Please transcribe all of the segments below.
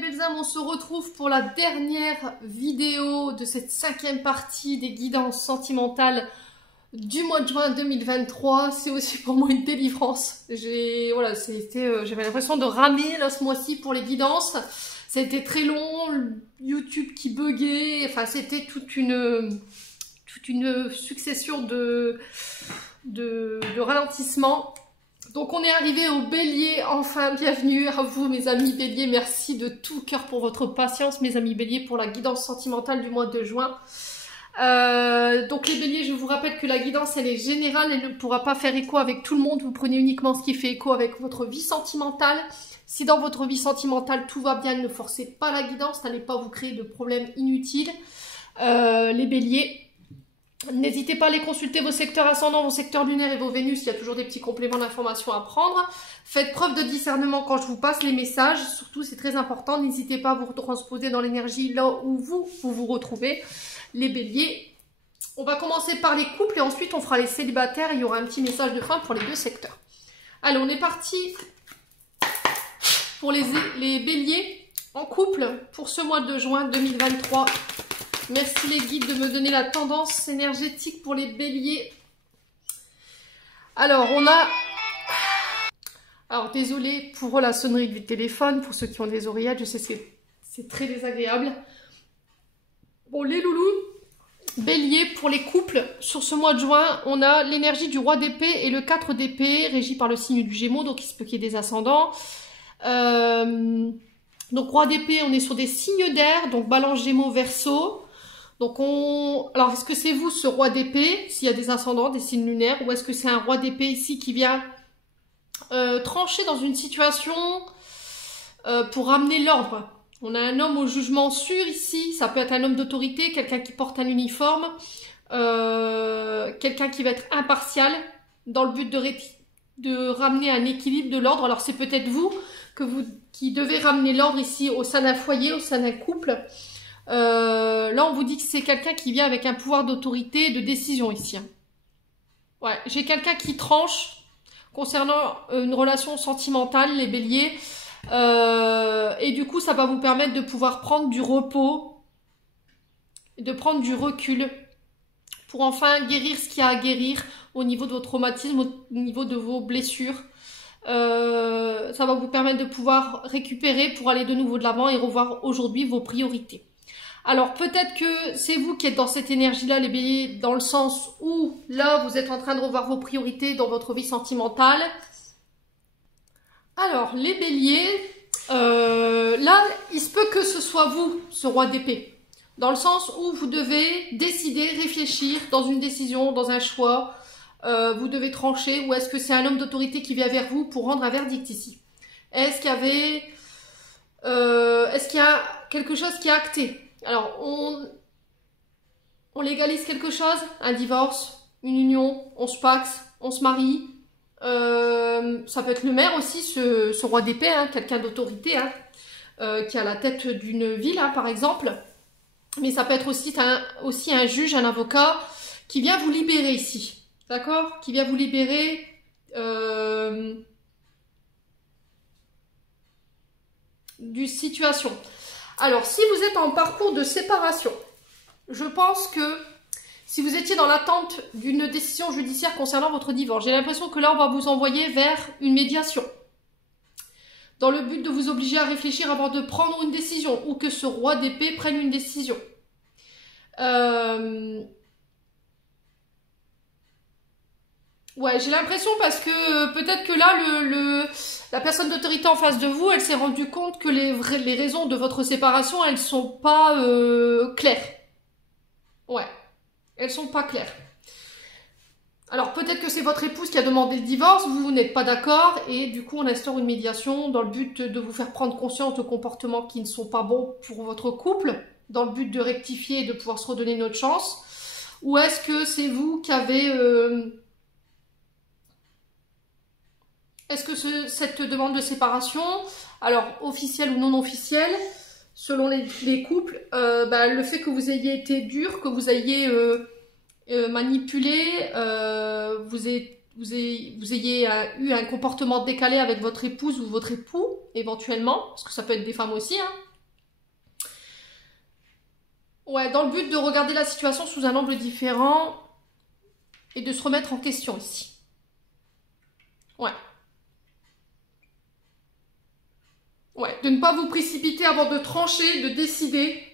belles âmes, on se retrouve pour la dernière vidéo de cette 5e partie des guidances sentimentales du mois de juin 2023. C'est aussi pour moi une délivrance. J'avais l'impression de ramer là ce mois-ci pour les guidances. Ça a été très long, YouTube qui buguait, enfin c'était toute une succession de ralentissements. Donc on est arrivé au Bélier, enfin bienvenue à vous mes amis Bélier, merci de tout cœur pour votre patience mes amis Bélier pour la guidance sentimentale du mois de juin. Donc les Béliers, je vous rappelle que la guidance elle est générale, elle ne pourra pas faire écho avec tout le monde, vous prenez uniquement ce qui fait écho avec votre vie sentimentale. Si dans votre vie sentimentale tout va bien, ne forcez pas la guidance, n'allez pas vous créer de problèmes inutiles. Les Béliers, n'hésitez pas à aller consulter vos secteurs ascendants, vos secteurs lunaires et vos Vénus, il y a toujours des petits compléments d'informations à prendre. Faites preuve de discernement quand je vous passe les messages, surtout c'est très important, n'hésitez pas à vous transposer dans l'énergie là où vous retrouvez. Les Béliers, on va commencer par les couples et ensuite on fera les célibataires et il y aura un petit message de fin pour les deux secteurs. Allez, on est parti pour les Béliers en couple pour ce mois de juin 2023. Merci les guides de me donner la tendance énergétique pour les Béliers. Alors, Alors, désolé pour la sonnerie du téléphone, pour ceux qui ont des oreillettes, je sais c'est très désagréable. Bon, les loulous, Bélier, pour les couples, sur ce mois de juin, on a l'énergie du roi d'épée et le 4 d'épée, régi par le signe du Gémeaux, donc il se peut qu'il y ait des ascendants. Donc, roi d'épée, on est sur des signes d'air, donc balance, Gémeaux, Verseau. Donc alors est-ce que c'est vous ce roi d'épée, s'il y a des ascendants, des signes lunaires, ou est-ce que c'est un roi d'épée ici qui vient trancher dans une situation pour ramener l'ordre? On a un homme au jugement sûr ici, ça peut être un homme d'autorité, quelqu'un qui porte un uniforme, quelqu'un qui va être impartial dans le but de ramener un équilibre de l'ordre. Alors c'est peut-être vous qui devez ramener l'ordre ici au sein d'un foyer, au sein d'un couple. Là, on vous dit que c'est quelqu'un qui vient avec un pouvoir d'autorité et de décision ici. Ouais, j'ai quelqu'un qui tranche concernant une relation sentimentale, les Béliers. Et du coup, ça va vous permettre de pouvoir prendre du repos, de prendre du recul pour enfin guérir ce qu'il y a à guérir au niveau de vos traumatismes, au niveau de vos blessures. Ça va vous permettre de pouvoir récupérer pour aller de nouveau de l'avant et revoir aujourd'hui vos priorités. Alors peut-être que c'est vous qui êtes dans cette énergie-là, les Béliers, dans le sens où là, vous êtes en train de revoir vos priorités dans votre vie sentimentale. Alors, les Béliers, là, il se peut que ce soit vous, ce roi d'épée. Dans le sens où vous devez décider, réfléchir dans une décision, dans un choix. Vous devez trancher, ou est-ce que c'est un homme d'autorité qui vient vers vous pour rendre un verdict ici? Est-ce qu'il y a quelque chose qui est acté? Alors, on légalise quelque chose, un divorce, une union, on se paxe, on se marie. Ça peut être le maire aussi, ce roi d'épée, hein, quelqu'un d'autorité, hein, qui a la tête d'une ville, hein, par exemple. Mais ça peut être aussi un juge, un avocat, qui vient vous libérer ici. D'accord? Qui vient vous libérer d'une situation. Alors, si vous êtes en parcours de séparation, je pense que si vous étiez dans l'attente d'une décision judiciaire concernant votre divorce, j'ai l'impression que là, on va vous envoyer vers une médiation. Dans le but de vous obliger à réfléchir avant de prendre une décision, ou que ce roi d'épée prenne une décision. Ouais, j'ai l'impression parce que peut-être que là, la personne d'autorité en face de vous, elle s'est rendue compte que les raisons de votre séparation, elles sont pas claires. Ouais, elles sont pas claires. Alors peut-être que c'est votre épouse qui a demandé le divorce, vous n'êtes pas d'accord et du coup on instaure une médiation dans le but de vous faire prendre conscience de comportements qui ne sont pas bons pour votre couple, dans le but de rectifier et de pouvoir se redonner une autre chance. Ou est-ce que c'est vous qui avez... Est-ce que cette demande de séparation, alors officielle ou non officielle, selon les couples, le fait que vous ayez été dur, que vous ayez manipulé, vous ayez eu un comportement décalé avec votre épouse ou votre époux, éventuellement, parce que ça peut être des femmes aussi, hein, Ouais, dans le but de regarder la situation sous un angle différent et de se remettre en question ici. Ouais. Ouais, de ne pas vous précipiter avant de trancher, de décider.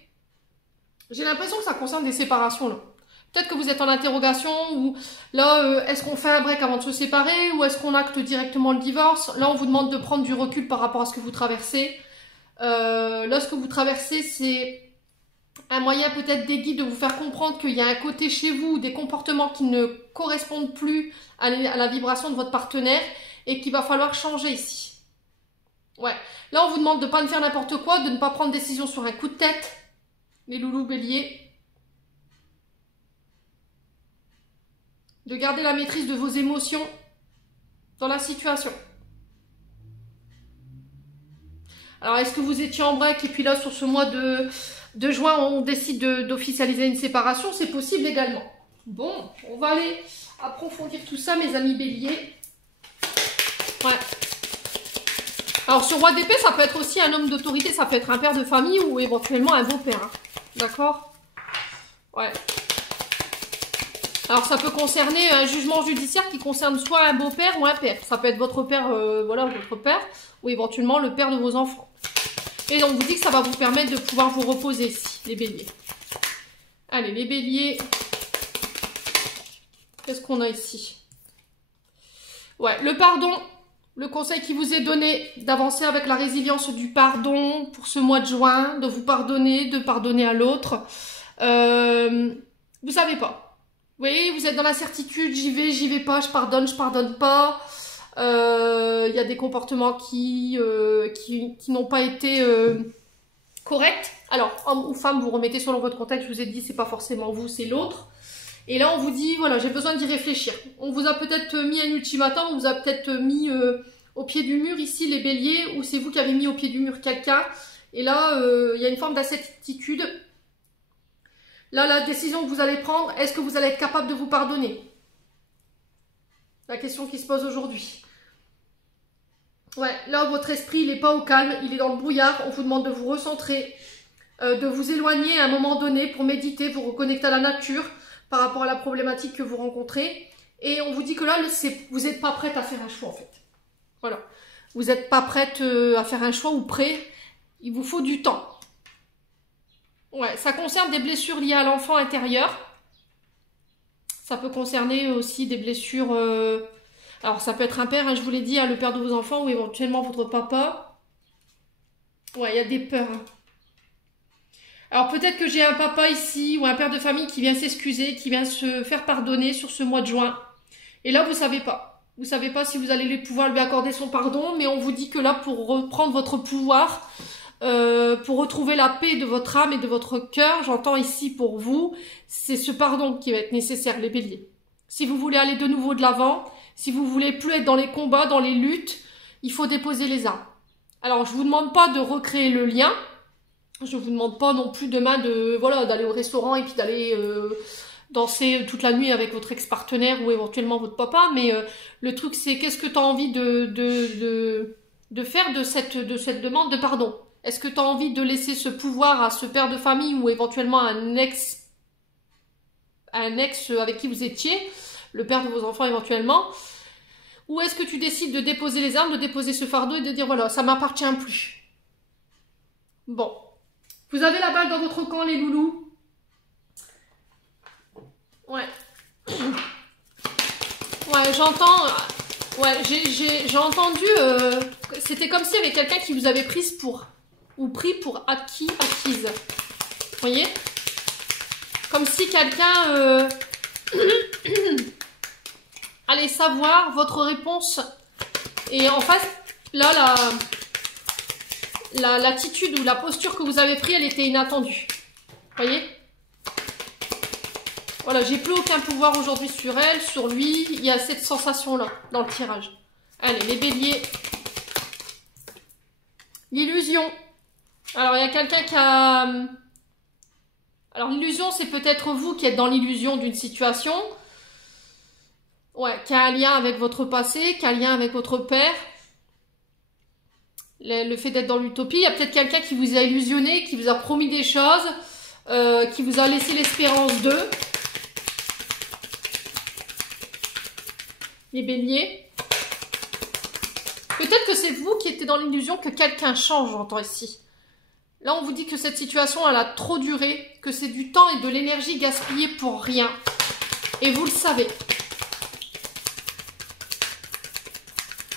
J'ai l'impression que ça concerne des séparations, là. Peut-être que vous êtes en interrogation, ou là, est-ce qu'on fait un break avant de se séparer, ou est-ce qu'on acte directement le divorce? Là, on vous demande de prendre du recul par rapport à ce que vous traversez. Là, ce que vous traversez, c'est un moyen peut-être des guides de vous faire comprendre qu'il y a un côté chez vous, des comportements qui ne correspondent plus à la vibration de votre partenaire, et qu'il va falloir changer ici. Ouais. Là, on vous demande de ne pas faire n'importe quoi, de ne pas prendre décision sur un coup de tête. Les loulous béliers. De garder la maîtrise de vos émotions dans la situation. Alors, est-ce que vous étiez en break et puis là, sur ce mois de juin, on décide d'officialiser une séparation? C'est possible également. Bon, on va aller approfondir tout ça, mes amis béliers. Ouais. Alors, sur roi d'épée, ça peut être aussi un homme d'autorité, ça peut être un père de famille ou éventuellement un beau-père. Hein. D'accord? Ouais. Alors, ça peut concerner un jugement judiciaire qui concerne soit un beau-père ou un père. Ça peut être votre père, voilà, votre père, ou éventuellement le père de vos enfants. Et on vous dit que ça va vous permettre de pouvoir vous reposer ici, les béliers. Allez, les béliers. Qu'est-ce qu'on a ici? Ouais, le pardon. Le conseil qui vous est donné d'avancer avec la résilience du pardon pour ce mois de juin, de vous pardonner, de pardonner à l'autre. Vous savez pas. Vous voyez, vous êtes dans la certitude, j'y vais pas, je pardonne pas. Il y a des comportements qui n'ont pas été corrects. Alors, homme ou femme, vous remettez selon votre contexte, je vous ai dit, c'est pas forcément vous, c'est l'autre. Et là, on vous dit, voilà, j'ai besoin d'y réfléchir. On vous a peut-être mis un ultimatum, on vous a peut-être mis au pied du mur ici, les béliers, ou c'est vous qui avez mis au pied du mur quelqu'un. Et là, il y a une forme d'incertitude. Là, la décision que vous allez prendre, est-ce que vous allez être capable de vous pardonner? La question qui se pose aujourd'hui. Ouais, là, votre esprit, il n'est pas au calme, il est dans le brouillard. On vous demande de vous recentrer, de vous éloigner à un moment donné pour méditer, vous reconnecter à la nature par rapport à la problématique que vous rencontrez. Et on vous dit que là, vous n'êtes pas prête à faire un choix, en fait. Voilà. Vous n'êtes pas prête à faire un choix ou prêt. Il vous faut du temps. Ouais, ça concerne des blessures liées à l'enfant intérieur. Ça peut concerner aussi des blessures... Alors, ça peut être un père, hein, je vous l'ai dit, hein, le père de vos enfants ou éventuellement votre papa. Ouais, il y a des peurs. Hein. Alors, peut-être que j'ai un papa ici ou un père de famille qui vient s'excuser, qui vient se faire pardonner sur ce mois de juin. Et là, vous savez pas. Vous savez pas si vous allez pouvoir lui accorder son pardon, mais on vous dit que là, pour reprendre votre pouvoir, pour retrouver la paix de votre âme et de votre cœur, j'entends ici pour vous, c'est ce pardon qui va être nécessaire, les béliers. Si vous voulez aller de nouveau de l'avant, si vous voulez plus être dans les combats, dans les luttes, il faut déposer les armes. Alors, je vous demande pas de recréer le lien. Je vous demande pas non plus demain d'aller au restaurant et puis d'aller danser toute la nuit avec votre ex-partenaire ou éventuellement votre papa. Mais le truc, c'est qu'est-ce que tu as envie de faire de cette demande de pardon? Est-ce que tu as envie de laisser ce pouvoir à ce père de famille ou éventuellement à un ex avec qui vous étiez, le père de vos enfants éventuellement? Ou est-ce que tu décides de déposer les armes, de déposer ce fardeau et de dire voilà, ça m'appartient plus? Bon. Vous avez la balle dans votre camp, les loulous? Ouais. Ouais, j'entends... Ouais, j'ai entendu... C'était comme s'il y avait quelqu'un qui vous avait prise pour... Ou pris pour acquise. Vous voyez? Comme si quelqu'un... allez savoir votre réponse. Et en face, là, l'attitude ou la posture que vous avez prise, elle était inattendue. Vous voyez? Voilà, j'ai plus aucun pouvoir aujourd'hui sur elle, sur lui. Il y a cette sensation-là dans le tirage. Allez, les béliers. L'illusion. Alors, il y a quelqu'un qui a... Alors, l'illusion, c'est peut-être vous qui êtes dans l'illusion d'une situation. Ouais, qui a un lien avec votre passé, qui a un lien avec votre père. Le fait d'être dans l'utopie. Il y a peut-être quelqu'un qui vous a illusionné, qui vous a promis des choses. qui vous a laissé l'espérance d'eux. Les béliers. Peut-être que c'est vous qui étiez dans l'illusion que quelqu'un change, j'entends ici. Là, on vous dit que cette situation, elle a trop duré, que c'est du temps et de l'énergie gaspillée pour rien. Et vous le savez.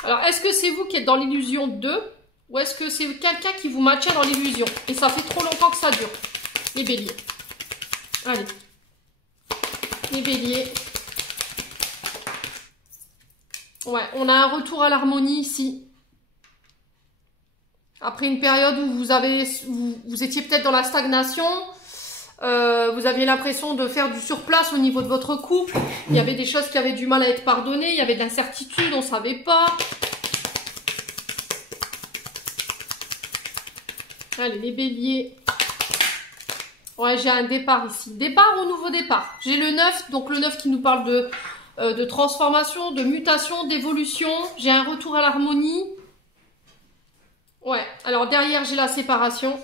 Alors, est-ce que c'est vous qui êtes dans l'illusion d'eux, ou est-ce que c'est quelqu'un qui vous maintient dans l'illusion? Et ça fait trop longtemps que ça dure. Les béliers. Allez. Les béliers. Ouais, on a un retour à l'harmonie ici. Après une période où vous étiez peut-être dans la stagnation, vous aviez l'impression de faire du surplace au niveau de votre couple. Il y avait des choses qui avaient du mal à être pardonnées, il y avait de l'incertitude, on ne savait pas. Allez, les béliers. Ouais, j'ai un départ ici. Départ ou nouveau départ. J'ai le 9, donc le 9 qui nous parle de transformation, de mutation, d'évolution. J'ai un retour à l'harmonie. Ouais, alors derrière, j'ai la séparation.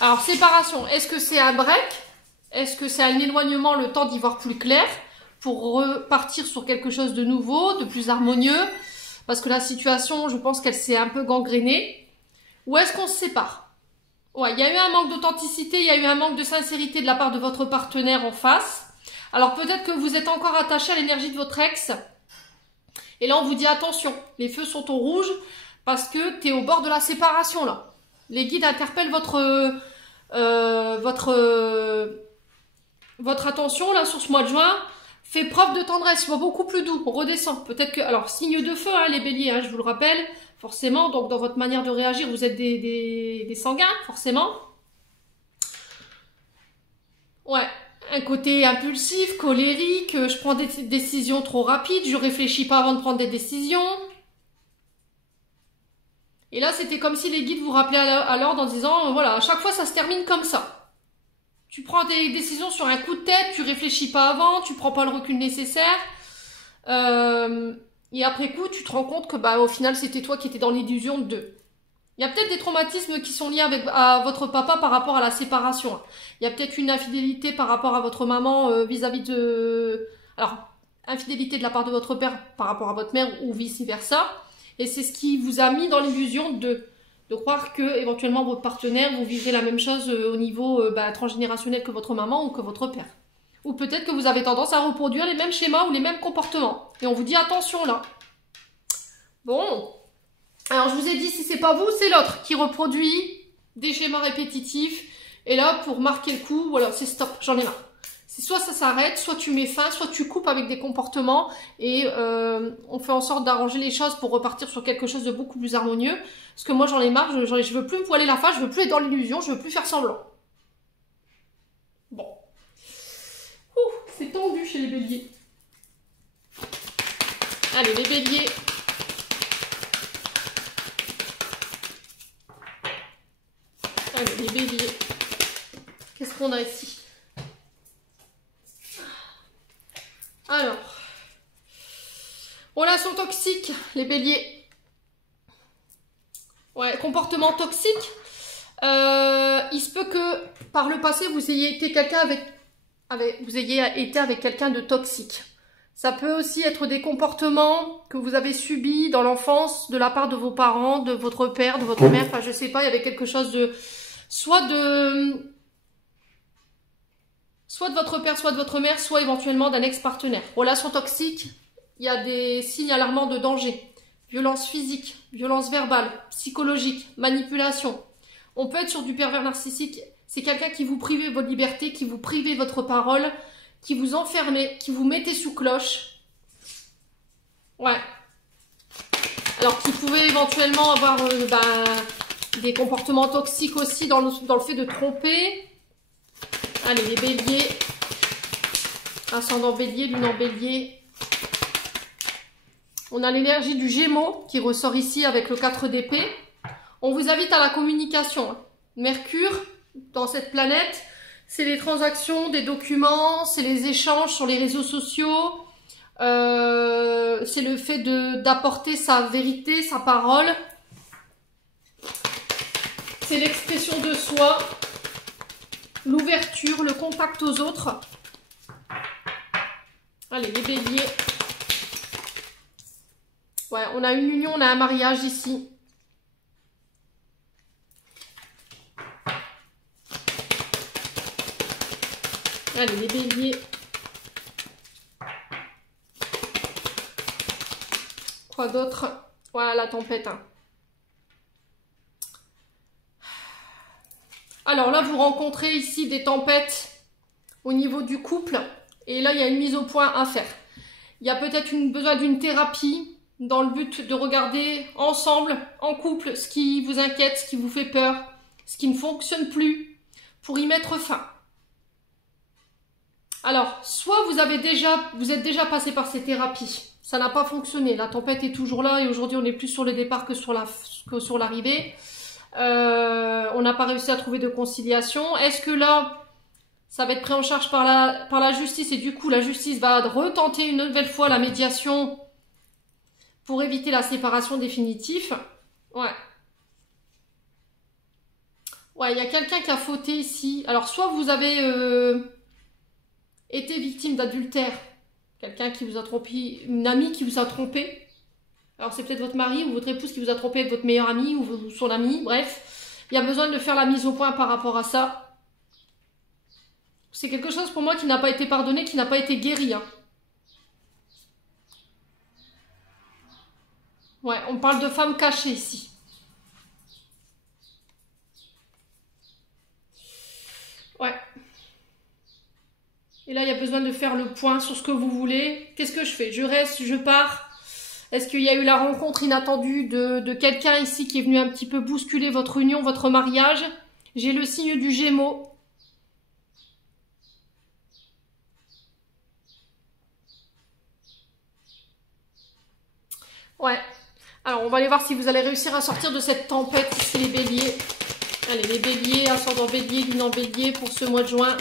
Alors, séparation, est-ce que c'est un break? Est-ce que c'est un éloignement, le temps d'y voir plus clair pour repartir sur quelque chose de nouveau, de plus harmonieux? Parce que la situation, je pense qu'elle s'est un peu gangrénée. Ou est-ce qu'on se sépare? Ouais, il y a eu un manque d'authenticité, il y a eu un manque de sincérité de la part de votre partenaire en face. Alors peut-être que vous êtes encore attaché à l'énergie de votre ex. Et là, on vous dit attention, les feux sont au rouge parce que tu es au bord de la séparation là. Les guides interpellent votre attention là sur ce mois de juin. Fais preuve de tendresse, sois beaucoup plus doux, redescend. Peut-être que, alors signe de feu hein, les béliers, hein, je vous le rappelle, forcément. Donc dans votre manière de réagir, vous êtes des sanguins, forcément. Ouais. Un côté impulsif, colérique, je prends des décisions trop rapides, je réfléchis pas avant de prendre des décisions. Et là, c'était comme si les guides vous rappelaient à l'ordre en disant, voilà, à chaque fois, ça se termine comme ça. Tu prends des décisions sur un coup de tête, tu réfléchis pas avant, tu prends pas le recul nécessaire. Et après coup, tu te rends compte que, bah, au final, c'était toi qui étais dans l'illusion de... Il y a peut-être des traumatismes qui sont liés à votre papa par rapport à la séparation. Il y a peut-être une infidélité par rapport à votre maman vis-à-vis de... Alors, infidélité de la part de votre père par rapport à votre mère ou vice-versa. Et c'est ce qui vous a mis dans l'illusion de croire que éventuellement votre partenaire, vous vivez la même chose au niveau transgénérationnel que votre maman ou que votre père. Ou peut-être que vous avez tendance à reproduire les mêmes schémas ou les mêmes comportements. Et on vous dit attention là. Bon... Alors, je vous ai dit, si c'est pas vous, c'est l'autre qui reproduit des schémas répétitifs. Et là, pour marquer le coup, voilà, c'est stop, j'en ai marre. C'est soit ça s'arrête, soit tu mets fin, soit tu coupes avec des comportements et on fait en sorte d'arranger les choses pour repartir sur quelque chose de beaucoup plus harmonieux. Parce que moi, j'en ai marre, je veux plus me voiler la face, je veux plus être dans l'illusion, je veux plus faire semblant. Bon. C'est tendu chez les béliers. Allez, les béliers... Allez, les béliers. Qu'est-ce qu'on a ici? Alors. Relation toxique, les béliers. Ouais, comportement toxique. Il se peut que par le passé, vous ayez été avec quelqu'un de toxique. Ça peut aussi être des comportements que vous avez subis dans l'enfance de la part de vos parents, de votre père, de votre mère. Enfin, je sais pas, il y avait quelque chose de... Soit de votre père, soit de votre mère, soit éventuellement d'un ex-partenaire. Relation toxique, il y a des signes alarmants de danger. Violence physique, violence verbale, psychologique, manipulation. On peut être sur du pervers narcissique. C'est quelqu'un qui vous privait de votre liberté, qui vous privait de votre parole, qui vous enfermait, qui vous mettait sous cloche. Ouais. Alors, qui pouvait éventuellement avoir... des comportements toxiques aussi dans le fait de tromper. Allez, les béliers. Ascendant bélier, lune en bélier. On a l'énergie du Gémeaux qui ressort ici avec le 4 d'épée. On vous invite à la communication. Mercure, dans cette planète, c'est les transactions, des documents, c'est les échanges sur les réseaux sociaux. C'est le fait d'apporter sa vérité, sa parole. C'est l'expression de soi. l'ouverture, le contact aux autres. Allez, les béliers. Ouais, on a une union, on a un mariage ici. Allez, les béliers. Quoi d'autre? Voilà, la tempête. Hein. Alors là, vous rencontrez ici des tempêtes au niveau du couple. Et là, il y a une mise au point à faire. Il y a peut-être besoin d'une thérapie dans le but de regarder ensemble, en couple, ce qui vous inquiète, ce qui vous fait peur, ce qui ne fonctionne plus, pour y mettre fin. Alors, soit vous êtes déjà passé par ces thérapies, ça n'a pas fonctionné, la tempête est toujours là et aujourd'hui on est plus sur le départ que sur l'arrivée. On n'a pas réussi à trouver de conciliation. Est-ce que là, ça va être pris en charge par la justice et du coup la justice va retenter une nouvelle fois la médiation pour éviter la séparation définitive? Ouais. Ouais, il y a quelqu'un qui a fauté ici. Alors, soit vous avez été victime d'adultère, quelqu'un qui vous a trompé, une amie qui vous a trompé. Alors, c'est peut-être votre mari ou votre épouse qui vous a trompé avec votre meilleur ami ou son ami, bref. Il y a besoin de faire la mise au point par rapport à ça. C'est quelque chose pour moi qui n'a pas été pardonné, qui n'a pas été guéri. Hein. Ouais, on parle de femmes cachées ici. Ouais. Et là, il y a besoin de faire le point sur ce que vous voulez. Qu'est-ce que je fais? Je reste, je pars? Est-ce qu'il y a eu la rencontre inattendue de quelqu'un ici qui est venu un petit peu bousculer votre union, votre mariage? J'ai le signe du Gémeaux. Ouais. Alors, on va aller voir si vous allez réussir à sortir de cette tempête ici, les béliers. Allez, les béliers, ascendant bélier, lune en bélier pour ce mois de juin.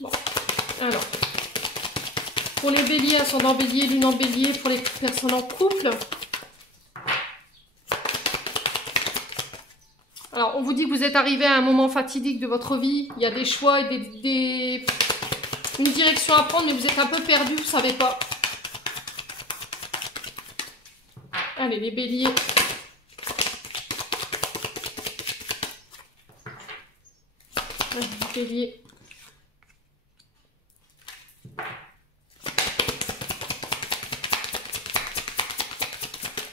Bon, alors. Pour les béliers, ascendant bélier, lune en bélier, pour les personnes en couple. Alors, on vous dit que vous êtes arrivé à un moment fatidique de votre vie. Il y a des choix et une direction à prendre, mais vous êtes un peu perdu, vous ne savez pas. Allez, les béliers. Allez, les béliers.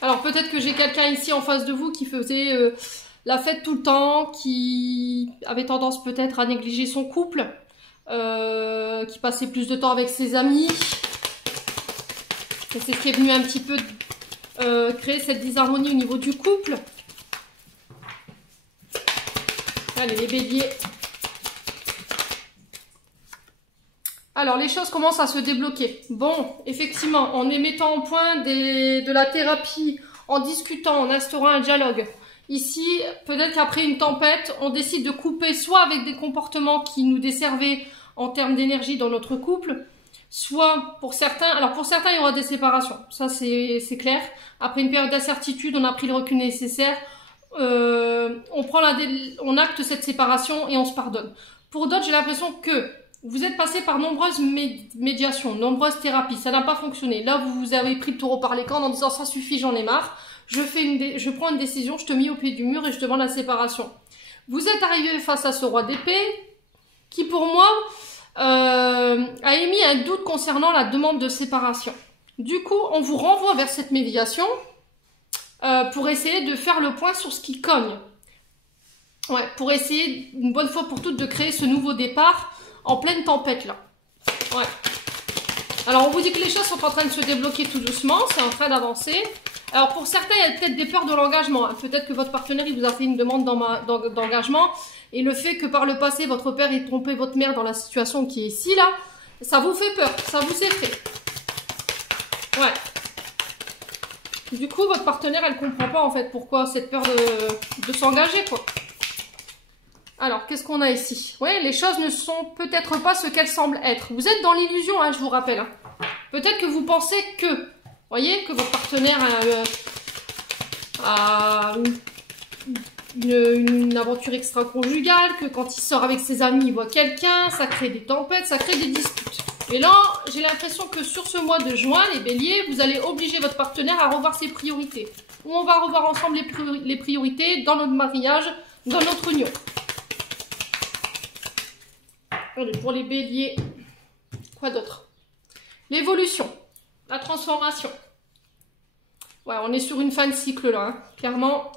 Alors, peut-être que j'ai quelqu'un ici en face de vous qui faisait la fête tout le temps, qui avait tendance peut-être à négliger son couple. Qui passait plus de temps avec ses amis. C'est ce qui est venu un petit peu créer cette disharmonie au niveau du couple. Allez, les béliers. Alors, les choses commencent à se débloquer. Bon, effectivement, en mettant en point de la thérapie, en discutant, en instaurant un dialogue. Ici, peut-être qu'après une tempête, on décide de couper soit avec des comportements qui nous desservaient en termes d'énergie dans notre couple, soit pour certains, alors pour certains il y aura des séparations, ça c'est clair. Après une période d'incertitude, on a pris le recul nécessaire, on acte cette séparation et on se pardonne. Pour d'autres, j'ai l'impression que vous êtes passé par nombreuses médiations, nombreuses thérapies, ça n'a pas fonctionné. Là, vous avez pris le taureau par les cornes en disant ça suffit, j'en ai marre. Je prends une décision, je te mets au pied du mur et je demande la séparation. Vous êtes arrivé face à ce roi d'épée qui, pour moi, a émis un doute concernant la demande de séparation. Du coup, on vous renvoie vers cette médiation pour essayer de faire le point sur ce qui cogne. Ouais, pour essayer, une bonne fois pour toutes, de créer ce nouveau départ en pleine tempête, là. Ouais. Alors, on vous dit que les choses sont en train de se débloquer tout doucement, c'est en train d'avancer. Alors, pour certains, il y a peut-être des peurs de l'engagement. Hein. Peut-être que votre partenaire, il vous a fait une demande d'engagement. Et le fait que par le passé, votre père ait trompé votre mère dans la situation qui est ici, là, ça vous fait peur, ça vous effraie. Ouais. Du coup, votre partenaire, elle comprend pas, en fait, pourquoi cette peur de s'engager, quoi. Alors, qu'est-ce qu'on a ici? Ouais, les choses ne sont peut-être pas ce qu'elles semblent être. Vous êtes dans l'illusion, hein, je vous rappelle. Hein. Peut-être que vous pensez que... Voyez, que votre partenaire une aventure extra-conjugale, que quand il sort avec ses amis, il voit quelqu'un, ça crée des tempêtes, ça crée des disputes. Et là, j'ai l'impression que sur ce mois de juin, les béliers, vous allez obliger votre partenaire à revoir ses priorités. Ou on va revoir ensemble les priorités dans notre mariage, dans notre union. Allez, pour les béliers, quoi d'autre? L'évolution, la transformation. Ouais, on est sur une fin de cycle là, hein, clairement.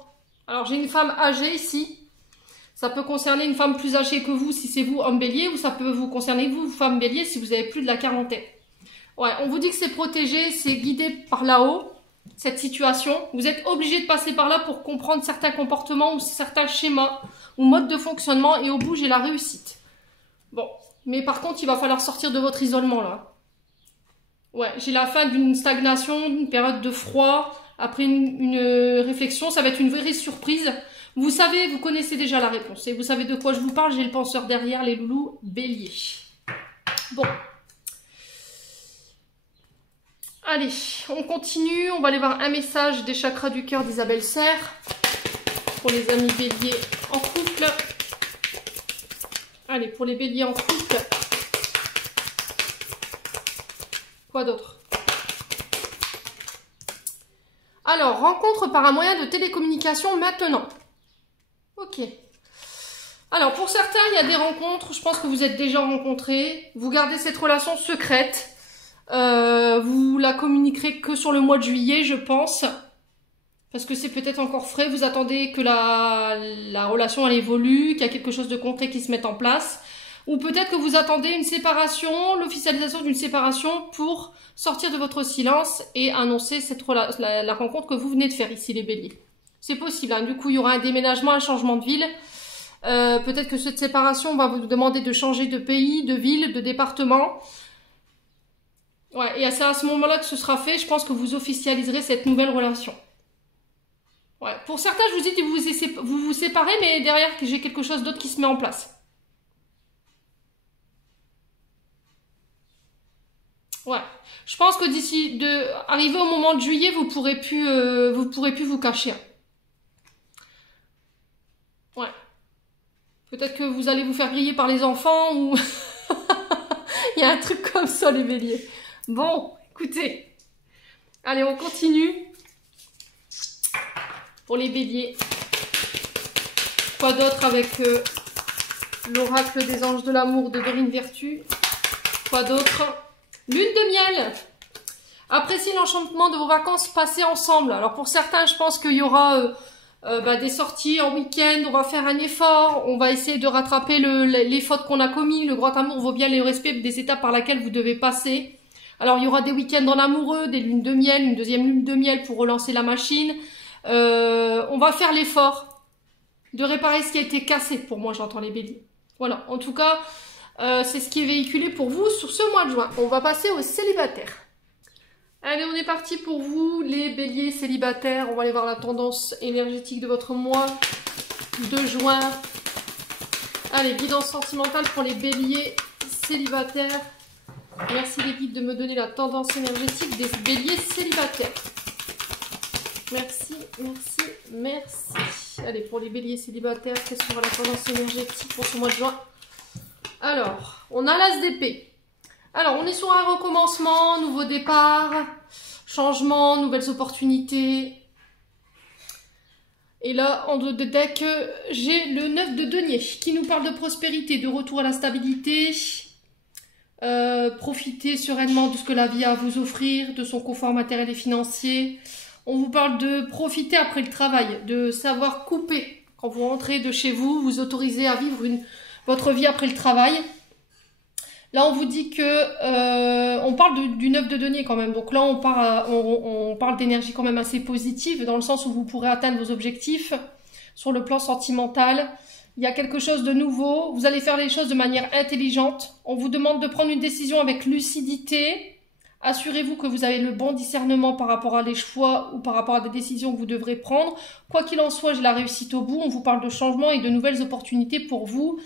Alors j'ai une femme âgée ici. Ça peut concerner une femme plus âgée que vous si c'est vous, homme bélier, ou ça peut vous concerner vous, femme bélier, si vous avez plus de la quarantaine. Ouais, on vous dit que c'est protégé, c'est guidé par là-haut, cette situation. Vous êtes obligé de passer par là pour comprendre certains comportements ou certains schémas ou modes de fonctionnement, et au bout, j'ai la réussite. Bon, mais par contre, il va falloir sortir de votre isolement là. Ouais, j'ai la fin d'une stagnation, d'une période de froid. Après une réflexion, ça va être une vraie surprise. Vous savez, vous connaissez déjà la réponse. Et vous savez de quoi je vous parle. J'ai le penseur derrière, les loulous, bélier. Bon. Allez, on continue. On va aller voir un message des chakras du cœur d'Isabelle Serre. Pour les amis béliers en couple. Allez, pour les béliers en couple. Quoi d'autre? Alors, rencontre par un moyen de télécommunication maintenant. Ok. Alors, pour certains, il y a des rencontres. Je pense que vous êtes déjà rencontrés. Vous gardez cette relation secrète. Vous la communiquerez que sur le mois de juillet, je pense. Parce que c'est peut-être encore frais. Vous attendez que la relation, elle évolue, qu'il y a quelque chose de concret qui se mette en place. Ou peut-être que vous attendez une séparation, l'officialisation d'une séparation pour sortir de votre silence et annoncer la rencontre que vous venez de faire ici, les béliers. C'est possible, hein. Du coup, il y aura un déménagement, un changement de ville. Peut-être que cette séparation va vous demander de changer de pays, de ville, de département. Ouais, et c'est à ce moment-là que ce sera fait. Je pense que vous officialiserez cette nouvelle relation. Ouais. Pour certains, je vous dis que vous vous séparez, mais derrière, j'ai quelque chose d'autre qui se met en place. Ouais, je pense que arrivé au moment de juillet, vous pourrez plus vous cacher. Ouais. Peut-être que vous allez vous faire griller par les enfants ou il y a un truc comme ça, les béliers. Bon, écoutez. Allez, on continue. Pour les béliers. Quoi d'autre avec l'oracle des anges de l'amour de Dorine Vertu? Quoi d'autre? Lune de miel. Appréciez l'enchantement de vos vacances passées ensemble. Alors pour certains, je pense qu'il y aura des sorties en week-end. On va faire un effort. On va essayer de rattraper les fautes qu'on a commises. Le grand amour vaut bien le respect des étapes par lesquelles vous devez passer. Alors il y aura des week-ends en amoureux, des lunes de miel, une deuxième lune de miel pour relancer la machine. On va faire l'effort de réparer ce qui a été cassé. Pour moi, j'entends les béliers. Voilà, en tout cas... c'est ce qui est véhiculé pour vous sur ce mois de juin. On va passer aux célibataires. Allez, on est parti pour vous, les béliers célibataires. On va aller voir la tendance énergétique de votre mois de juin. Allez, guidance sentimentale pour les béliers célibataires. Merci les guides de me donner la tendance énergétique des béliers célibataires. Merci, merci, merci. Allez, pour les béliers célibataires, quelle sera la tendance énergétique pour ce mois de juin? Alors, on a l'as d'épée. Alors, on est sur un recommencement, nouveau départ, changement, nouvelles opportunités. Et là, en dos de deck, j'ai le 9 de denier qui nous parle de prospérité, de retour à la stabilité. Profitez sereinement de ce que la vie a à vous offrir, de son confort matériel et financier. On vous parle de profiter après le travail, de savoir couper. Quand vous rentrez de chez vous, vous autorisez à vivre votre vie après le travail. Là, on vous dit que on parle du 9 de denier quand même. Donc là, on parle d'énergie quand même assez positive, dans le sens où vous pourrez atteindre vos objectifs sur le plan sentimental. Il y a quelque chose de nouveau. Vous allez faire les choses de manière intelligente. On vous demande de prendre une décision avec lucidité. Assurez-vous que vous avez le bon discernement par rapport à des choix ou par rapport à des décisions que vous devrez prendre. Quoi qu'il en soit, j'ai la réussite au bout. On vous parle de changement et de nouvelles opportunités pour vous,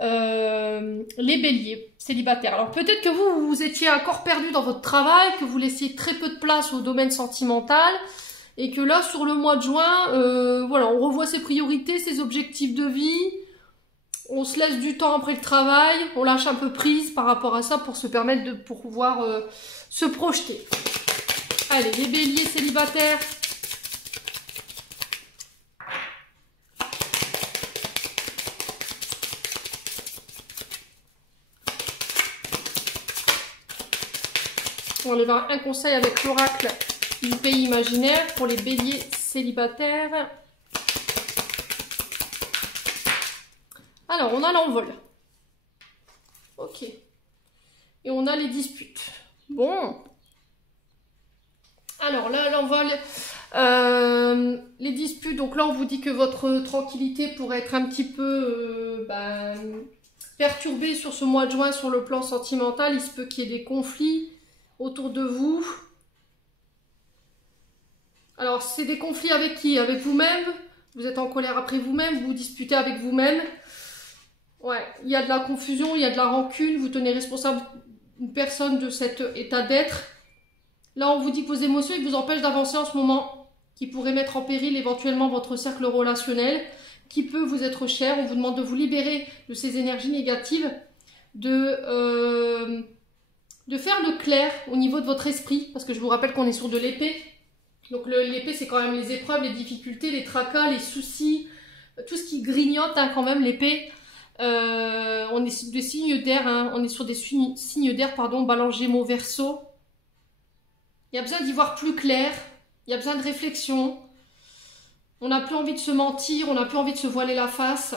les béliers célibataires. Alors peut-être que vous étiez encore perdu dans votre travail, que vous laissiez très peu de place au domaine sentimental. Et que là, sur le mois de juin, voilà, on revoit ses priorités, ses objectifs de vie. On se laisse du temps après le travail, on lâche un peu prise par rapport à ça pour se permettre de pouvoir se projeter. Allez, les béliers célibataires. On va aller voir un conseil avec l'oracle du pays imaginaire pour les béliers célibataires. Alors, on a l'envol. Ok. Et on a les disputes. Bon. Alors là, l'envol, les disputes. Donc là, on vous dit que votre tranquillité pourrait être un petit peu perturbée sur ce mois de juin sur le plan sentimental. Il se peut qu'il y ait des conflits autour de vous. Alors, c'est des conflits avec qui? Avec vous-même. Vous êtes en colère après vous-même, vous vous disputez avec vous-même. Ouais, il y a de la confusion, il y a de la rancune, vous tenez responsable une personne de cet état d'être. Là, on vous dit que vos émotions ils vous empêchent d'avancer en ce moment, qui pourraient mettre en péril éventuellement votre cercle relationnel, qui peut vous être cher. On vous demande de vous libérer de ces énergies négatives, de faire le clair au niveau de votre esprit, parce que je vous rappelle qu'on est sur de l'épée. Donc l'épée, c'est quand même les épreuves, les difficultés, les tracas, les soucis, tout ce qui grignote quand même l'épée. On est sur des signes d'air, on est sur des signes d'air, pardon, Balance, Gémeaux, Verseau. Il y a besoin d'y voir plus clair, il y a besoin de réflexion. On n'a plus envie de se mentir, on n'a plus envie de se voiler la face.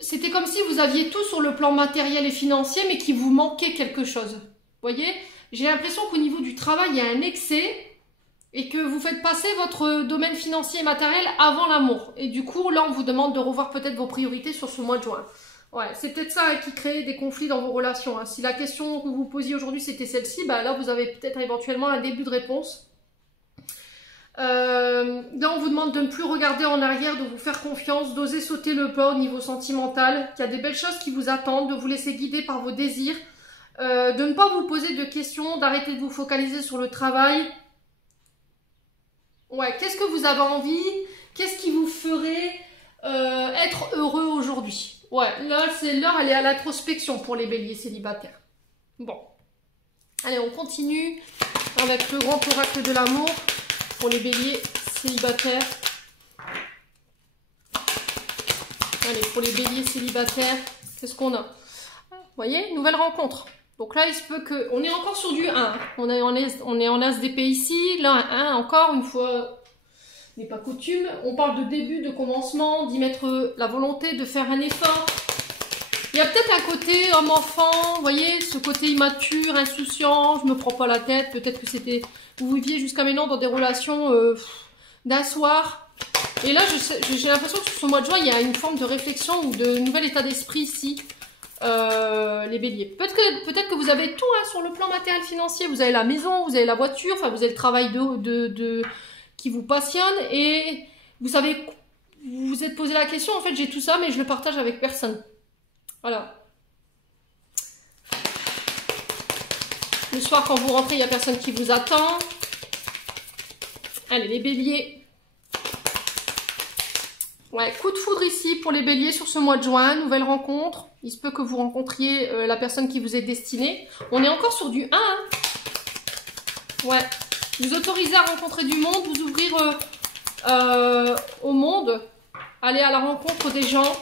C'était comme si vous aviez tout sur le plan matériel et financier, mais qu'il vous manquait quelque chose. Vous voyez? J'ai l'impression qu'au niveau du travail, il y a un excès et que vous faites passer votre domaine financier et matériel avant l'amour. Et du coup, là, on vous demande de revoir peut-être vos priorités sur ce mois de juin. Ouais, c'est peut-être ça qui crée des conflits dans vos relations. Si la question que vous posiez aujourd'hui, c'était celle-ci, là, vous avez peut-être éventuellement un début de réponse. Là, on vous demande de ne plus regarder en arrière, de vous faire confiance, d'oser sauter le pas au niveau sentimental, qu'il y a des belles choses qui vous attendent, de vous laisser guider par vos désirs, de ne pas vous poser de questions, d'arrêter de vous focaliser sur le travail. Ouais, qu'est-ce que vous avez envie? Qu'est-ce qui vous ferait être heureux aujourd'hui? Ouais, là, c'est l'heure, elle est à l'introspection pour les béliers célibataires. Bon. Allez, on continue avec le grand oracle de l'amour pour les béliers célibataires. Allez, pour les béliers célibataires, qu'est-ce qu'on a? Vous voyez, nouvelle rencontre. Donc là, il se peut que... On est encore sur du 1. On est en as d'épée ici. Là, un 1, encore une fois, n'est pas coutume. On parle de début, de commencement, d'y mettre la volonté, de faire un effort. Il y a peut-être un côté homme-enfant, vous voyez, ce côté immature, insouciant, je me prends pas la tête. Peut-être que c'était... Vous viviez jusqu'à maintenant dans des relations d'un soir. Et là, j'ai l'impression que sur ce mois de juin, il y a une forme de réflexion ou de nouvel état d'esprit ici. Les béliers. Peut-être que vous avez tout sur le plan matériel financier. Vous avez la maison, vous avez la voiture, enfin vous avez le travail qui vous passionne et vous savez, vous vous êtes posé la question, en fait j'ai tout ça mais je le partage avec personne. Voilà. Le soir quand vous rentrez, il n'y a personne qui vous attend. Allez les béliers. Ouais, coup de foudre ici pour les béliers sur ce mois de juin, nouvelle rencontre. Il se peut que vous rencontriez la personne qui vous est destinée. On est encore sur du 1. Hein. Ouais. Vous autorisez à rencontrer du monde, vous ouvrir au monde, aller à la rencontre des gens,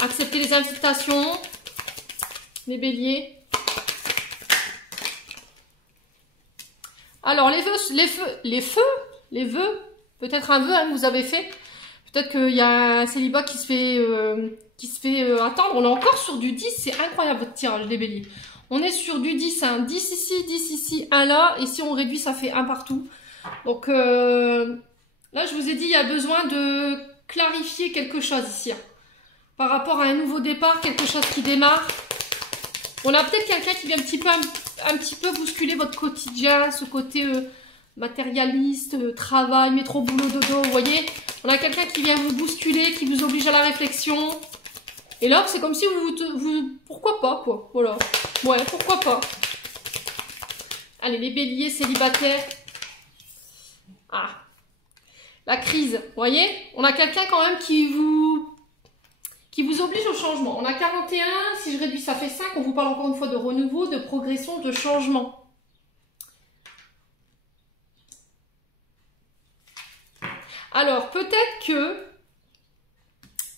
accepter les invitations, les béliers. Alors les vœux, peut-être un vœu que vous avez fait. Peut-être qu'il y a un célibat qui se fait attendre. On est encore sur du 10. C'est incroyable votre tirage, les béliers. On est sur du 10. 10 ici, 10 ici, 1 là. Et si on réduit, ça fait 1 partout. Donc là, je vous ai dit, il y a besoin de clarifier quelque chose ici. Par rapport à un nouveau départ, quelque chose qui démarre. On a peut-être quelqu'un qui vient un petit peu bousculer votre quotidien, ce côté... matérialiste, travail, métro, boulot, dodo, vous voyez. On a quelqu'un qui vient vous bousculer, qui vous oblige à la réflexion. Et là, c'est comme si vous... Pourquoi pas, quoi. Voilà. Ouais, pourquoi pas. Allez, les béliers célibataires. Ah, la crise, vous voyez? On a quelqu'un quand même qui vous oblige au changement. On a 41, si je réduis ça fait 5, on vous parle encore une fois de renouveau, de progression, de changement. Alors, peut-être que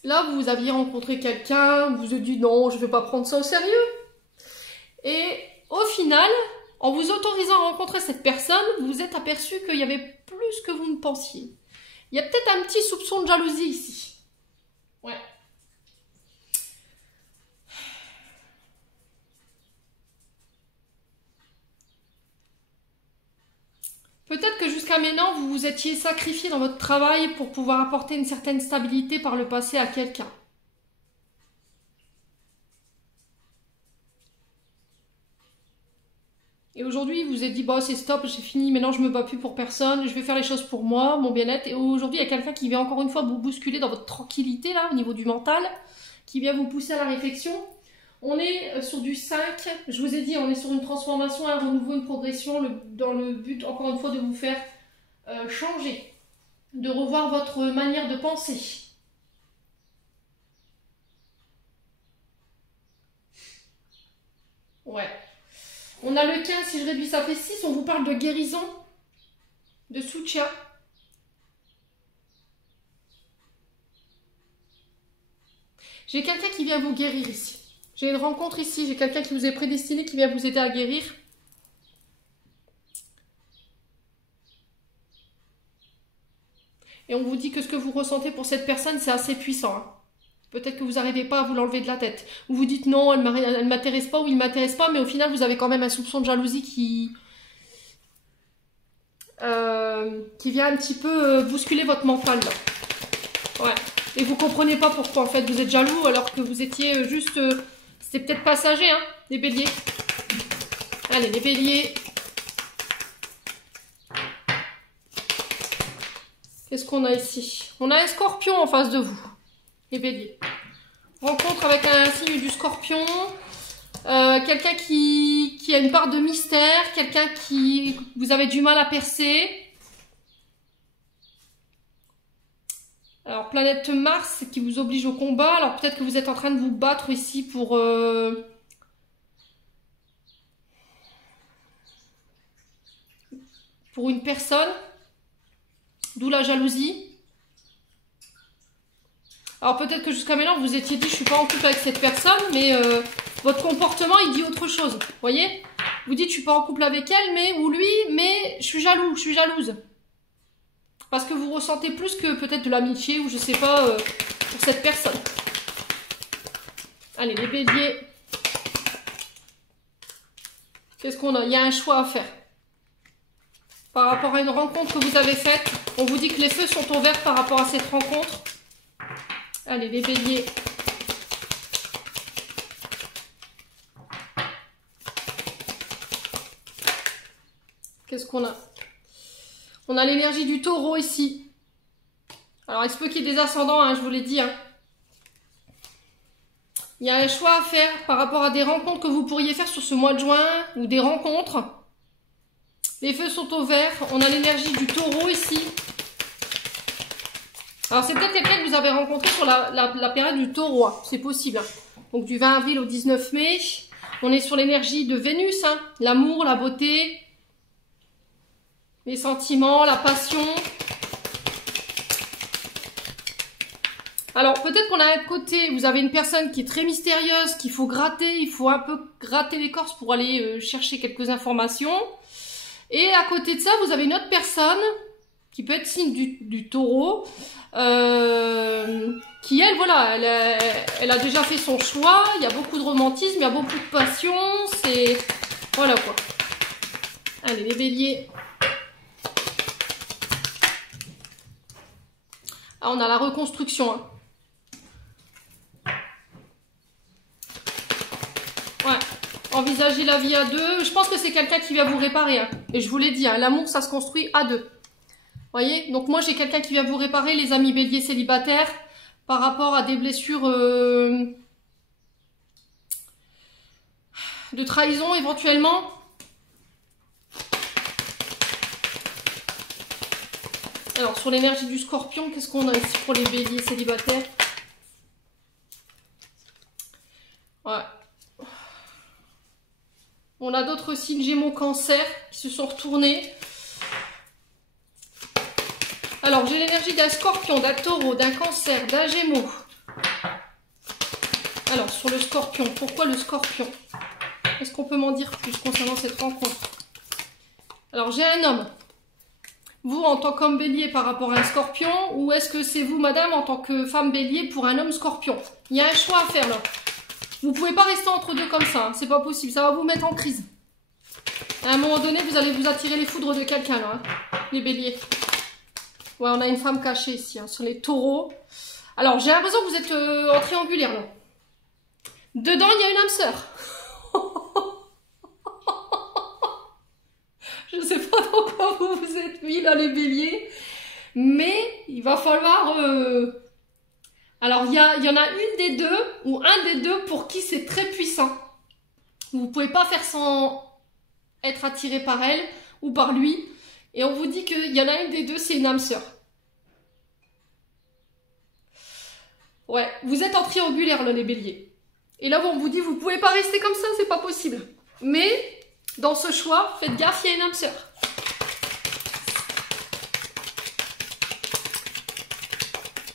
là, vous aviez rencontré quelqu'un, vous vous êtes dit non, je ne vais pas prendre ça au sérieux. Et au final, en vous autorisant à rencontrer cette personne, vous vous êtes aperçu qu'il y avait plus que vous ne pensiez. Il y a peut-être un petit soupçon de jalousie ici. Ouais. Peut-être que jusqu'à maintenant, vous vous étiez sacrifié dans votre travail pour pouvoir apporter une certaine stabilité par le passé à quelqu'un. Et aujourd'hui, vous vous êtes dit, bah, c'est stop, j'ai fini, maintenant je me bats plus pour personne, je vais faire les choses pour moi, mon bien-être. Et aujourd'hui, il y a quelqu'un qui vient encore une fois vous bousculer dans votre tranquillité, là, au niveau du mental, qui vient vous pousser à la réflexion. On est sur du 5, je vous ai dit, on est sur une transformation, un renouveau, une progression, dans le but, encore une fois, de vous faire changer, de revoir votre manière de penser. Ouais. On a le 15, si je réduis ça fait 6, on vous parle de guérison, de soutien. J'ai quelqu'un qui vient vous guérir ici. J'ai une rencontre ici, j'ai quelqu'un qui vous est prédestiné, qui vient vous aider à guérir. Et on vous dit que ce que vous ressentez pour cette personne, c'est assez puissant. Hein. Peut-être que vous n'arrivez pas à vous l'enlever de la tête. Ou vous dites non, elle ne m'intéresse pas ou il ne m'intéresse pas, mais au final, vous avez quand même un soupçon de jalousie qui vient un petit peu bousculer votre mental. Là. Ouais. Et vous comprenez pas pourquoi, en fait, vous êtes jaloux alors que vous étiez juste... C'était peut-être passager, hein, les béliers. Allez, les béliers. Qu'est-ce qu'on a ici? On a un scorpion en face de vous, les béliers. Rencontre avec un signe du scorpion. Quelqu'un qui a une part de mystère. Quelqu'un qui vous avez du mal à percer. Alors, planète Mars qui vous oblige au combat. Alors, peut-être que vous êtes en train de vous battre ici pour une personne. D'où la jalousie. Alors, peut-être que jusqu'à maintenant, vous vous étiez dit, je suis pas en couple avec cette personne, mais votre comportement, il dit autre chose. Vous voyez? Vous dites, je suis pas en couple avec elle, ou lui, mais je suis jaloux, je suis jalouse. Parce que vous ressentez plus que peut-être de l'amitié ou je sais pas pour cette personne. Allez, les béliers. Qu'est-ce qu'on a? Il y a un choix à faire. Par rapport à une rencontre que vous avez faite, on vous dit que les feux sont au vert par rapport à cette rencontre. Allez, les béliers. Qu'est-ce qu'on a? On a l'énergie du taureau ici. Alors, il se peut qu'il y ait des ascendants, hein, je vous l'ai dit. Hein. Il y a un choix à faire par rapport à des rencontres que vous pourriez faire sur ce mois de juin ou des rencontres. Les feux sont au vert. On a l'énergie du taureau ici. Alors, c'est peut-être quelqu'un que vous avez rencontré sur la période du taureau. Hein. C'est possible. Hein. Donc, du 20 avril au 19 mai. On est sur l'énergie de Vénus. Hein. L'amour, la beauté. Les sentiments, la passion. Alors, peut-être qu'on a un côté, vous avez une personne qui est très mystérieuse, qu'il faut gratter, il faut un peu gratter l'écorce pour aller chercher quelques informations. Et à côté de ça, vous avez une autre personne, qui peut être signe du taureau, qui elle, voilà, elle a déjà fait son choix, il y a beaucoup de romantisme, il y a beaucoup de passion, c'est... Voilà quoi. Allez, les béliers. Ah, on a la reconstruction. Hein. Ouais. Envisager la vie à deux. Je pense que c'est quelqu'un qui vient vous réparer. Hein. Et je vous l'ai dit, hein, l'amour, ça se construit à deux. Voyez? Donc moi, j'ai quelqu'un qui vient vous réparer, les amis béliers célibataires, par rapport à des blessures de trahison éventuellement. Alors, sur l'énergie du scorpion, qu'est-ce qu'on a ici pour les béliers célibataires? Ouais. On a d'autres signes Gémeaux, Cancer qui se sont retournés. Alors, j'ai l'énergie d'un scorpion, d'un taureau, d'un cancer, d'un gémeaux. Alors, sur le scorpion, pourquoi le scorpion? Est-ce qu'on peut m'en dire plus concernant cette rencontre? Alors, j'ai un homme. Vous, en tant qu'homme bélier par rapport à un scorpion, ou est-ce que c'est vous, madame, en tant que femme bélier pour un homme scorpion? Il y a un choix à faire, là. Vous pouvez pas rester entre deux comme ça, hein. C'est pas possible, ça va vous mettre en crise. À un moment donné, vous allez vous attirer les foudres de quelqu'un, là, hein, les béliers. Ouais, on a une femme cachée ici, hein, sur les taureaux. Alors, j'ai l'impression que vous êtes en triangulaire, là. Dedans, il y a une âme sœur. Je sais pas dans quoi vous vous êtes mis, là, les béliers. Mais, il va falloir... Alors, il y en a une des deux, ou un des deux, pour qui c'est très puissant. Vous pouvez pas faire sans être attiré par elle, ou par lui. Et on vous dit qu'il y en a une des deux, c'est une âme sœur. Ouais, vous êtes en triangulaire, là, les béliers. Et là, on vous dit, vous pouvez pas rester comme ça, c'est pas possible. Mais, dans ce choix, faites gaffe, il y a une âme sœur.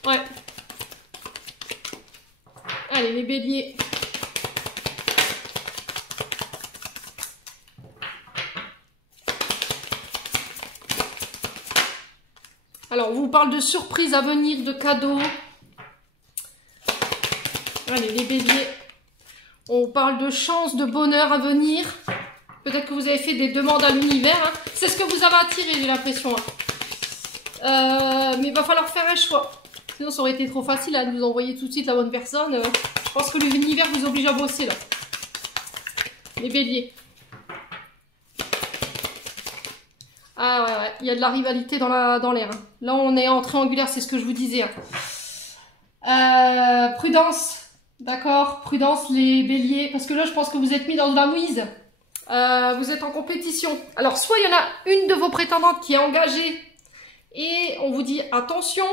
Ouais. Allez, les béliers. Alors, on vous parle de surprises à venir, de cadeaux. Allez, les béliers. On parle de chance, de bonheur à venir. Peut-être que vous avez fait des demandes à l'univers. Hein. C'est ce que vous avez attiré, j'ai l'impression. Hein. Mais il va falloir faire un choix. Sinon, ça aurait été trop facile de vous envoyer tout de suite la bonne personne. Je pense que l'univers vous oblige à bosser, là. Les béliers. Ah ouais, il y a de la rivalité dans l'air. Hein. Là, on est en triangulaire, c'est ce que je vous disais. Hein. Prudence. D'accord, prudence les béliers. Parce que là, je pense que vous êtes mis dans de la mouise. Vous êtes en compétition. Alors, soit il y en a une de vos prétendantes qui est engagée. Et on vous dit, attention...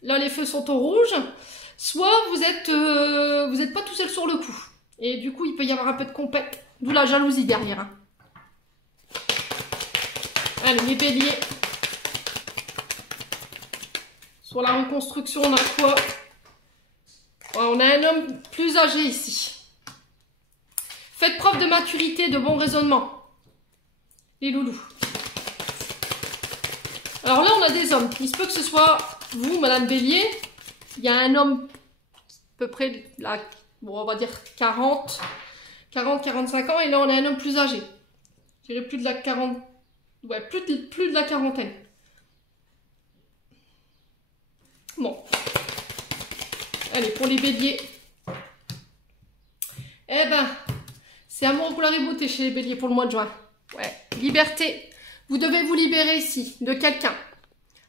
Là, les feux sont au rouge. Soit vous êtes pas tout seul sur le coup. Et du coup, il peut y avoir un peu de compète. D'où la jalousie derrière. Hein. Allez, les béliers. Sur la reconstruction, on a quoi? Ouais, on a un homme plus âgé ici. Faites preuve de maturité, de bon raisonnement. Les loulous. Alors là, on a des hommes. Il se peut que ce soit... Vous, Madame Bélier, il y a un homme à peu près, là, bon, on va dire 40, 45 ans, et là on a un homme plus âgé. Je dirais plus de la 40, ouais, plus de la quarantaine. Bon. Allez, pour les béliers. Eh ben, c'est amour, couleur et beauté chez les béliers pour le mois de juin. Ouais, liberté. Vous devez vous libérer ici de quelqu'un.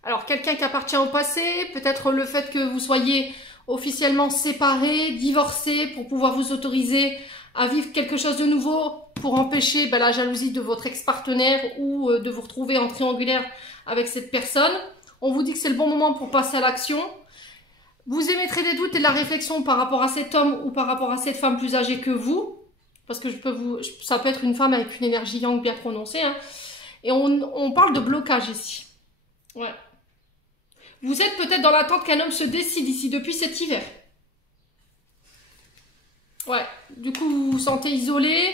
Alors, quelqu'un qui appartient au passé, peut-être le fait que vous soyez officiellement séparés, divorcés, pour pouvoir vous autoriser à vivre quelque chose de nouveau, pour empêcher la jalousie de votre ex-partenaire ou de vous retrouver en triangulaire avec cette personne. On vous dit que c'est le bon moment pour passer à l'action. Vous émettrez des doutes et de la réflexion par rapport à cet homme ou par rapport à cette femme plus âgée que vous, parce que ça peut être une femme avec une énergie yang bien prononcée. Hein. Et on parle de blocage ici. Ouais. Vous êtes peut-être dans l'attente qu'un homme se décide ici depuis cet hiver. Ouais, du coup vous vous sentez isolé.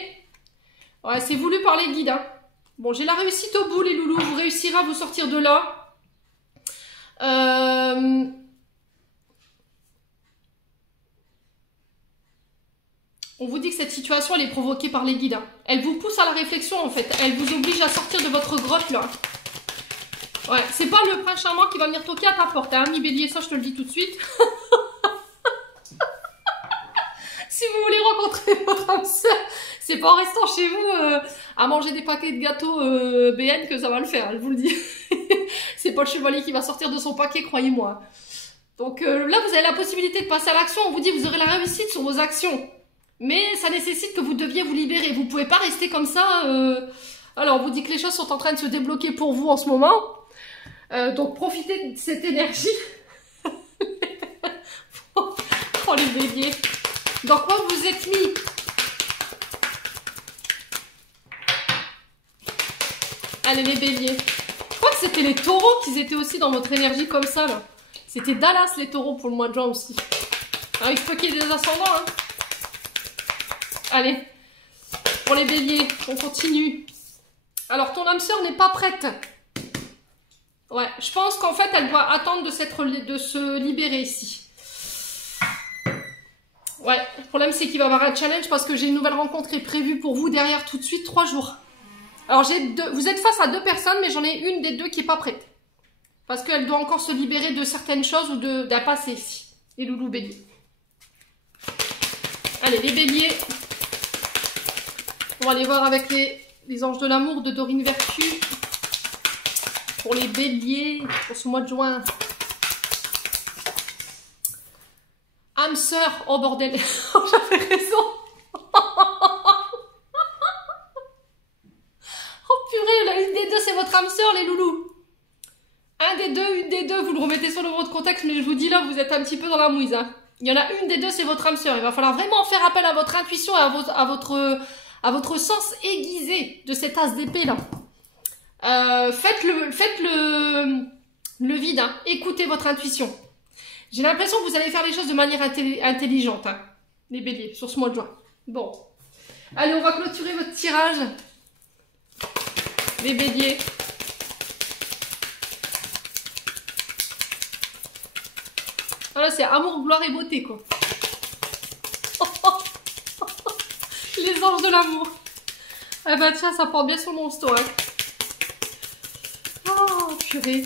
Ouais, c'est voulu par les guides. Hein. Bon, j'ai la réussite au bout les loulous, vous réussirez à vous sortir de là. On vous dit que cette situation elle est provoquée par les guides. Hein. Elle vous pousse à la réflexion en fait. Elle vous oblige à sortir de votre grotte là. Ouais, c'est pas le prince charmant qui va venir toquer à ta porte, hein, mi bélier, ça je te le dis tout de suite. Si vous voulez rencontrer votre âme sœur, c'est pas en restant chez vous à manger des paquets de gâteaux BN que ça va le faire, je vous le dis. C'est pas le chevalier qui va sortir de son paquet, croyez-moi. Donc là, vous avez la possibilité de passer à l'action. On vous dit vous aurez la réussite sur vos actions. Mais ça nécessite que vous deviez vous libérer. Vous pouvez pas rester comme ça. Alors, on vous dit que les choses sont en train de se débloquer pour vous en ce moment. Donc profitez de cette énergie. Oh les béliers. Dans quoi vous êtes mis? Allez les béliers. Je crois que c'était les taureaux qui étaient aussi dans votre énergie comme ça là. C'était Dallas les taureaux pour le mois de juin aussi. Alors il faut qu'il y ait des ascendants hein. Allez. Pour les béliers, on continue. Alors ton âme sœur n'est pas prête. Ouais, je pense qu'en fait elle doit attendre de se libérer ici. Ouais, le problème c'est qu'il va y avoir un challenge parce que j'ai une nouvelle rencontre qui est prévue pour vous derrière tout de suite, 3 jours. Alors vous êtes face à 2 personnes, mais j'en ai une des 2 qui est pas prête. Parce qu'elle doit encore se libérer de certaines choses ou d'un passé ici. Les loulous béliers. Allez, les béliers. On va aller voir avec les anges de l'amour de Dorine Vertu. Pour les béliers, pour ce mois de juin. Âme sœur, oh bordel, j'avais raison. Oh purée, là, une des 2 c'est votre âme sœur les loulous. Un des 2, une des 2, vous le remettez sur le votre contexte, mais je vous dis là, vous êtes un petit peu dans la mouise. Hein. Il y en a une des 2, c'est votre âme sœur. Il va falloir vraiment faire appel à votre intuition et à votre sens aiguisé de cet as d'épée là. Faites le vide, hein. Écoutez votre intuition. J'ai l'impression que vous allez faire les choses de manière intelligente, hein, les béliers, sur ce mois de juin. Bon. Allez, on va clôturer votre tirage. Les béliers. Voilà, c'est amour, gloire et beauté, quoi. Les anges de l'amour. Ah bah tiens, ça porte bien son nom, ce hein. Oh, purée.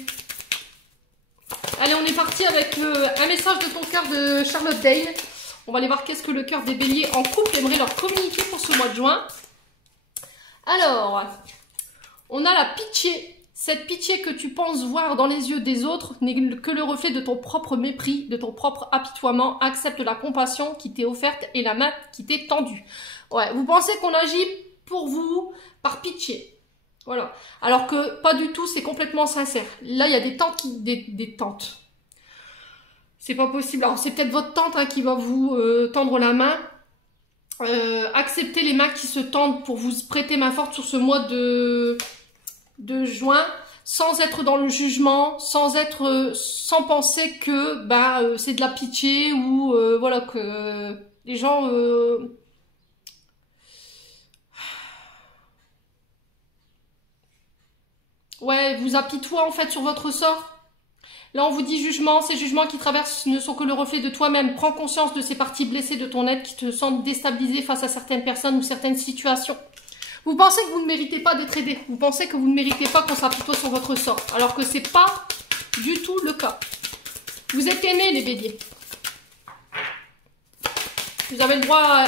Allez, on est parti avec un message de ton cœur de Charlotte Dale. On va aller voir qu'est-ce que le cœur des béliers en couple aimerait leur communiquer pour ce mois de juin. Alors, on a la pitié. Cette pitié que tu penses voir dans les yeux des autres n'est que le reflet de ton propre mépris, de ton propre apitoiement. Accepte la compassion qui t'est offerte et la main qui t'est tendue. Ouais, vous pensez qu'on agit pour vous par pitié. Voilà. Alors que pas du tout, c'est complètement sincère. Là, il y a des tantes des tantes. C'est pas possible. Alors, c'est peut-être votre tante hein, qui va vous tendre la main. Acceptez les mains qui se tendent pour vous prêter main forte sur ce mois de juin, sans être dans le jugement, sans penser que c'est de la pitié ou voilà que les gens ouais, vous apitoient en fait sur votre sort. Là, on vous dit jugement. Ces jugements qui traversent ne sont que le reflet de toi-même. Prends conscience de ces parties blessées de ton être qui te sentent déstabilisées face à certaines personnes ou certaines situations. Vous pensez que vous ne méritez pas d'être aidé. Vous pensez que vous ne méritez pas qu'on s'apitoie sur votre sort. Alors que c'est pas du tout le cas. Vous êtes aimés, les béliers. Vous avez le droit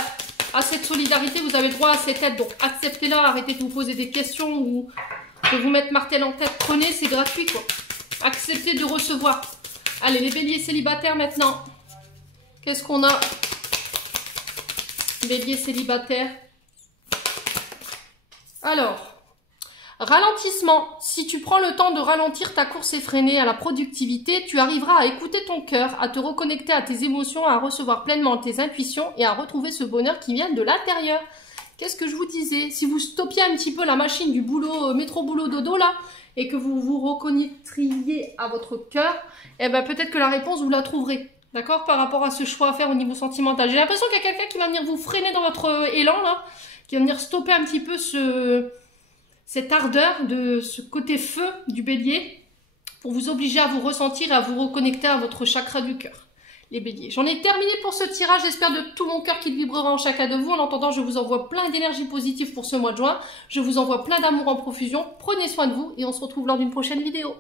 à cette solidarité. Vous avez le droit à cette aide. Donc, acceptez-la. Arrêtez de vous poser des questions ou de vous mettre martel en tête. Prenez, c'est gratuit, quoi. Acceptez de recevoir. Allez, les béliers célibataires maintenant. Qu'est-ce qu'on a? Béliers célibataires. Alors, ralentissement. Si tu prends le temps de ralentir ta course effrénée à la productivité, tu arriveras à écouter ton cœur, à te reconnecter à tes émotions, à recevoir pleinement tes intuitions et à retrouver ce bonheur qui vient de l'intérieur. Qu'est-ce que je vous disais? Si vous stoppiez un petit peu la machine du boulot, métro boulot dodo là, et que vous vous reconnecteriez à votre cœur, eh ben peut-être que la réponse vous la trouverez. D'accord? Par rapport à ce choix à faire au niveau sentimental. J'ai l'impression qu'il y a quelqu'un qui va venir vous freiner dans votre élan là, qui va venir stopper un petit peu cette ardeur de ce côté feu du bélier pour vous obliger à vous ressentir et à vous reconnecter à votre chakra du cœur. Les béliers. J'en ai terminé pour ce tirage. J'espère de tout mon cœur qu'il vibrera en chacun de vous. En attendant, je vous envoie plein d'énergie positive pour ce mois de juin. Je vous envoie plein d'amour en profusion. Prenez soin de vous et on se retrouve lors d'une prochaine vidéo.